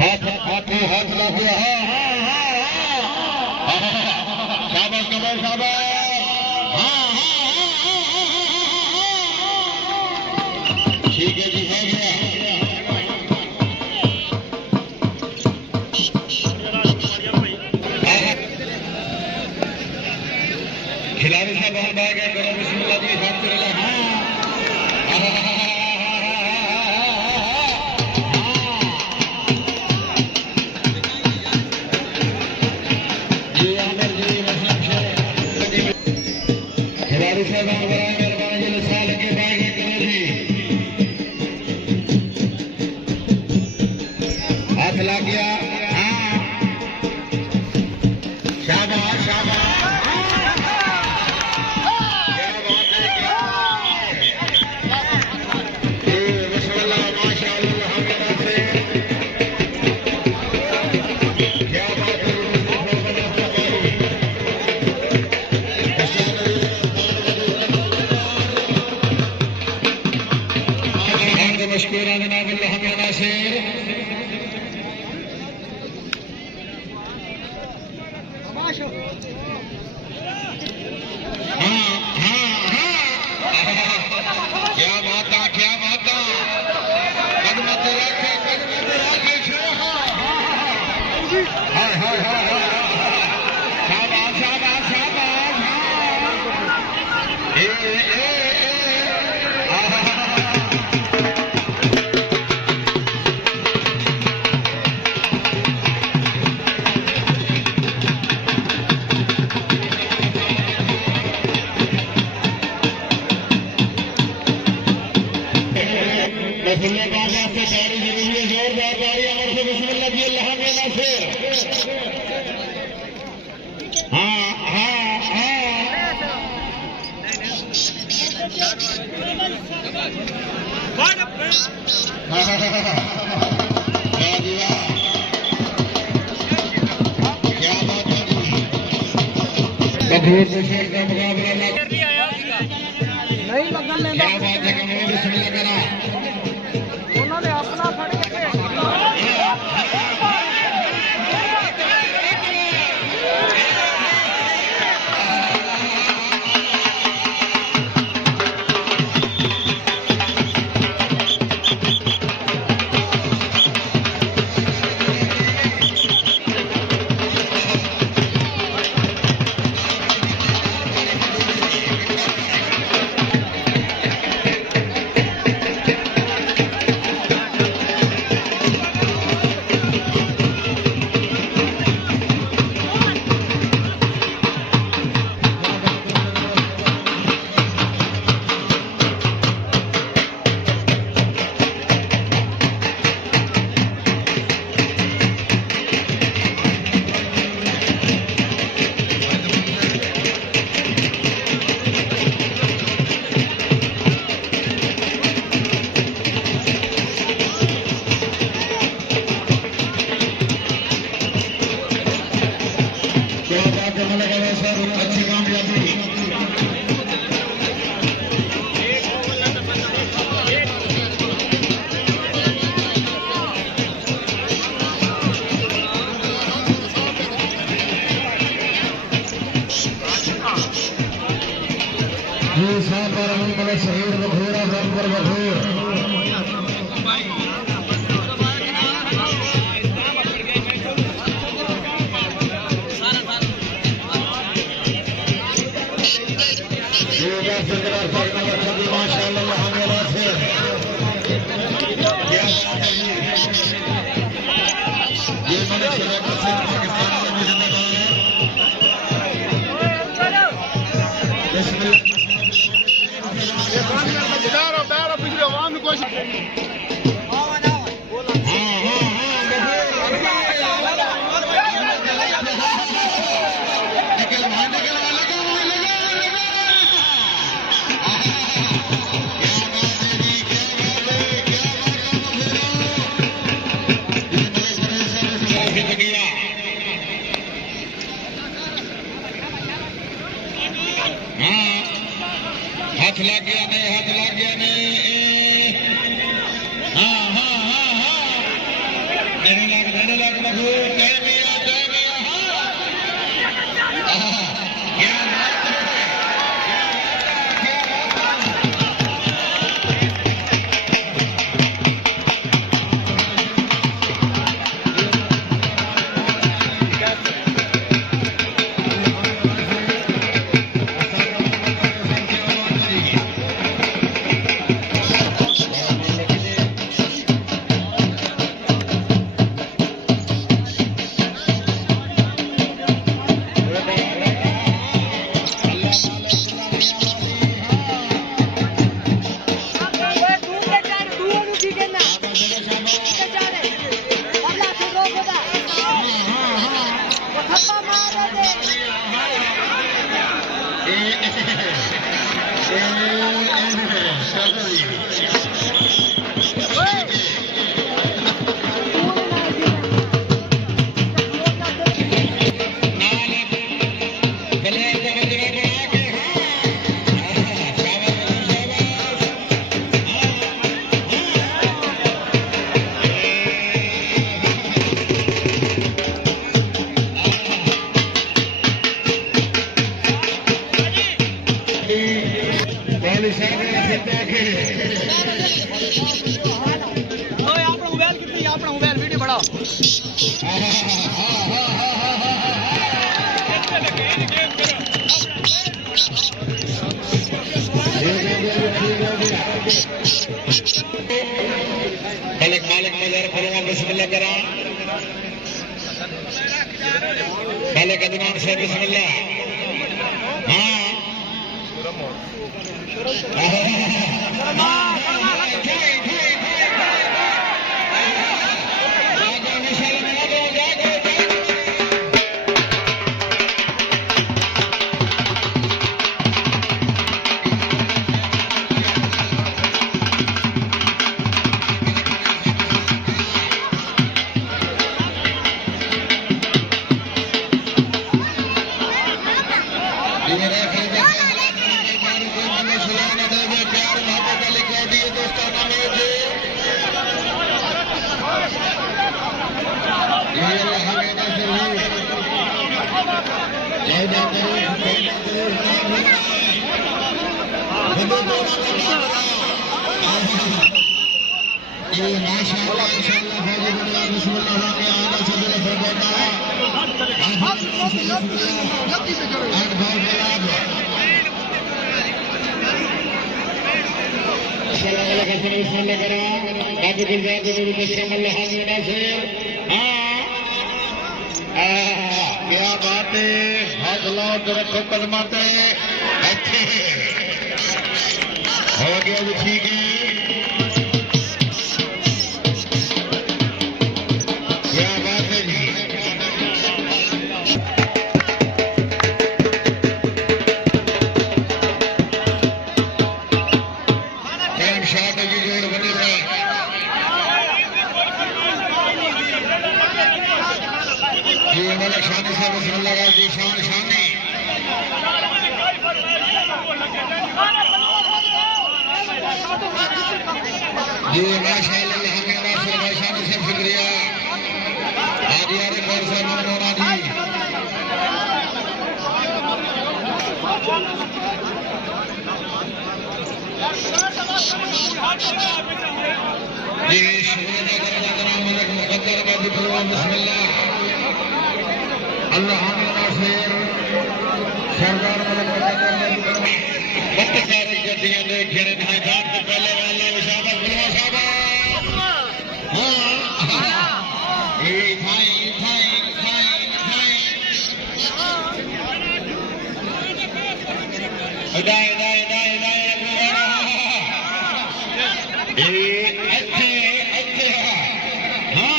हाथ लग गया। शाबाश कमल शाबाश। ठीक है जी, हो गया। खिलाड़ी साहब हम बह गए, करो बिस्मिल्लाह जी, हाथ कर ला। खिलाड़ी साहब मेहरबानी जी साल के बाद करो जी, हाथ लग गया। शाबाश शाबाश, मशकूरान जनाबुल्लाह हमें नासिर। क्या बात है, क्या बात है। कदमत रखे, कदमत रखे। हाय हाय हाय शाबाश शाबाश शाबाश। बिस्मिल्लाह बाबा से तारी जरूरी है, जोरदार तारी अमर से बिस्मिल्लाह जी, अल्लाह में नासिर। हाँ हाँ हाँ, क्या बात है। बखूर से शेख का मुकाबला नहीं लगन लेंदा। क्या बात है, कमल बिस्मिल्लाह करा। उन्होंने अपना फड़ के अच्छी कामयाबी। शहीद बखूर पर बखूर। माशाअल्लाह हमें से ये मैंने पाकिस्तान में जिंदाबाद है। पिछले आवाम में कोशिश આપણો મોબાઈલ કિતની આપણો મોબાઈલ વિડિયો બનાવો मालिक मालिक मजार फरमा बिस्मिल्लाह करा मालिक अदनान से बिस्मिल्लाह क्या बात है हाथ लौट रखो कलमाते अच्छे हो गया जी ठीक है क्या बात है जी टाइम शॉट है जी जोड़ बनी रहे ये वाला शानी से बिस्मिल्लाह का जी शान शानी जी माशाअल्लाह अल्हम्दुलिल्लाह भाई शानी से शुक्रिया आज यार कौन सा मनमोना जी जी शुक्रिया करना मलिक मुकद्दर का दिलवा बिस्मिल्लाह अल्लाह नासिर सरदार मलिक वक्त सारे गड्डियां देख घेरे ढाई घाट से पहले वाले शाबाश बुलवा शाबाश हाँ ये भाई भाई भाई भाई दाएं दाएं दाएं दाएं ये अच्छे अच्छे हाँ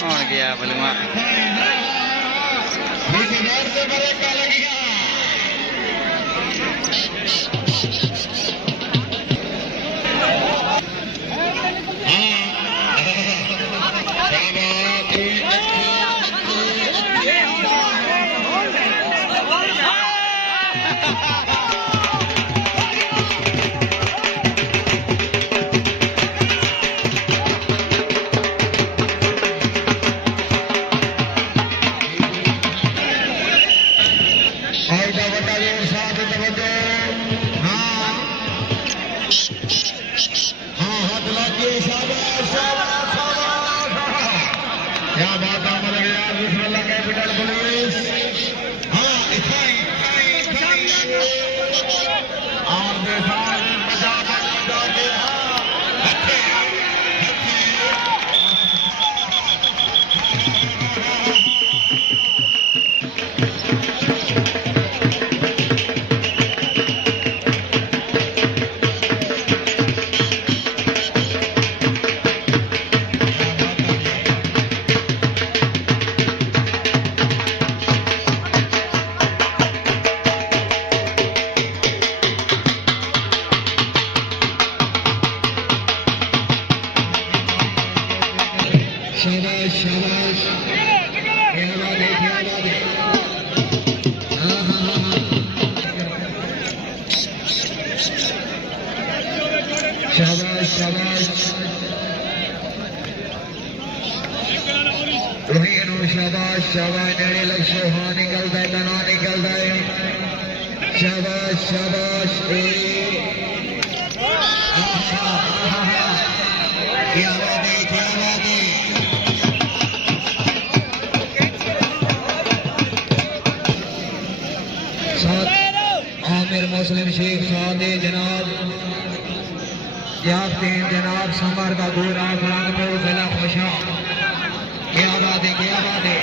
हाँ गया बलमा शाबाश शाबाश क्या बात है क्या बात है हाँ हाँ हाँ हाँ शाबाश शाबाश वही शाबाश शाबाश नेड़े लक्ष्य हाँ निकलता है तना निकलता है शाबाश शाबाश क्या बात है क्या बात है आमिर मुस्लिम शेख सादे जनाब याफ्तीन जनाब समर का गोरा फलांगपुर जिला खुशा क्या बात है क्या बात है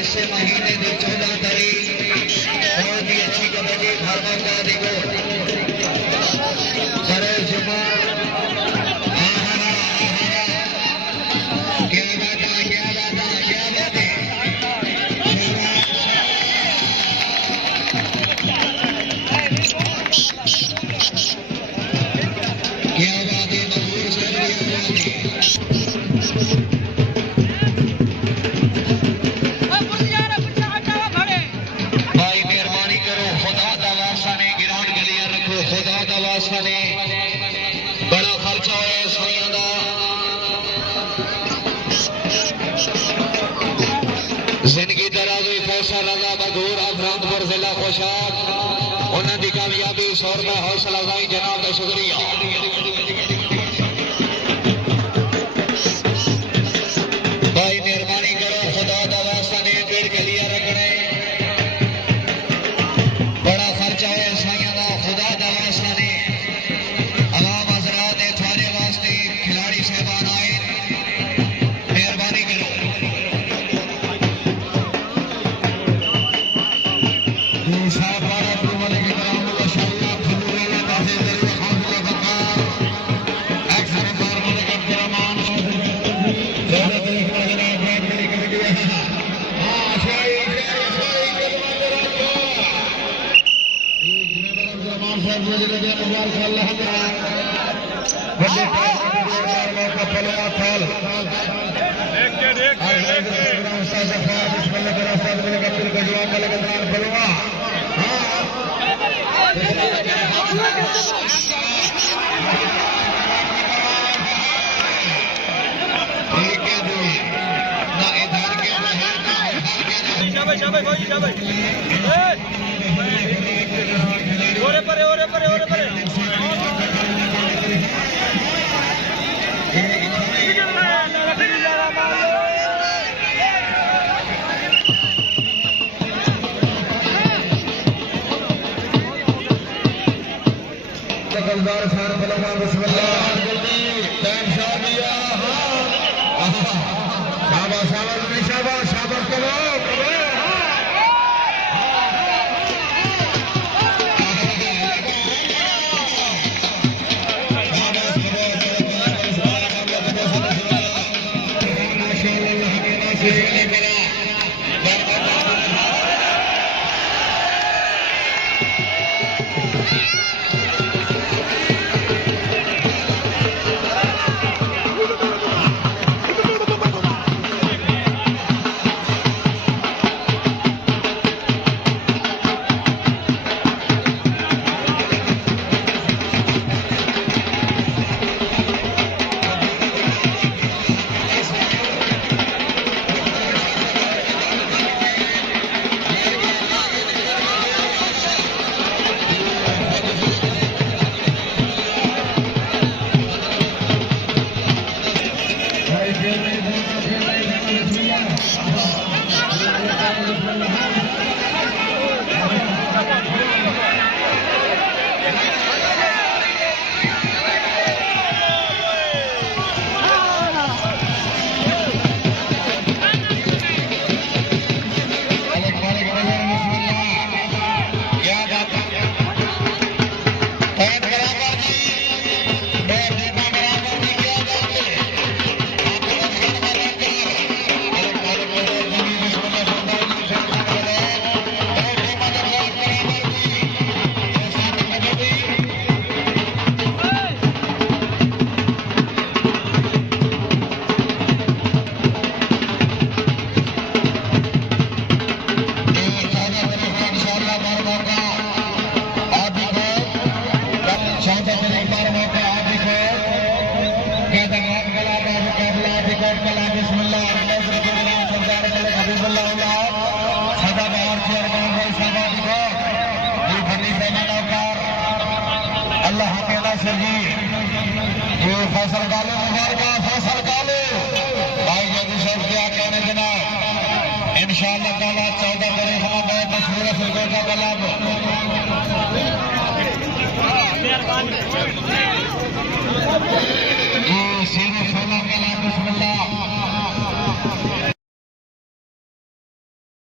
इससे महीने की 14 तारीख बहुत ही अच्छी कबड्डी भागों का देखो बड़े जुमा क्या बात है क्या बात है क्या बात है क्या बात है मजबूर से बड़ा खर्चा है सोया का जिंदगी तराजू फैसल रजा बदूर अफरादपुर जिला खुशाब उन्होंने कामयाबी 100 रुपए हौसला अफजाई जनाब का शुक्रिया भाई मेहरबानी करो खुदा का वास्ता ने पेड़ के लिए रखने बड़ा खर्चा है सोया का खुदा का वास्ता ने खिलाड़ी साहबान आए मेहरबानी करो दकलदार खान फलमा बिस्मिल्लाह टाइम शॉट दिया शाबाश शाबाश शाबाश शाबाश करो फैसल गाले मुबारक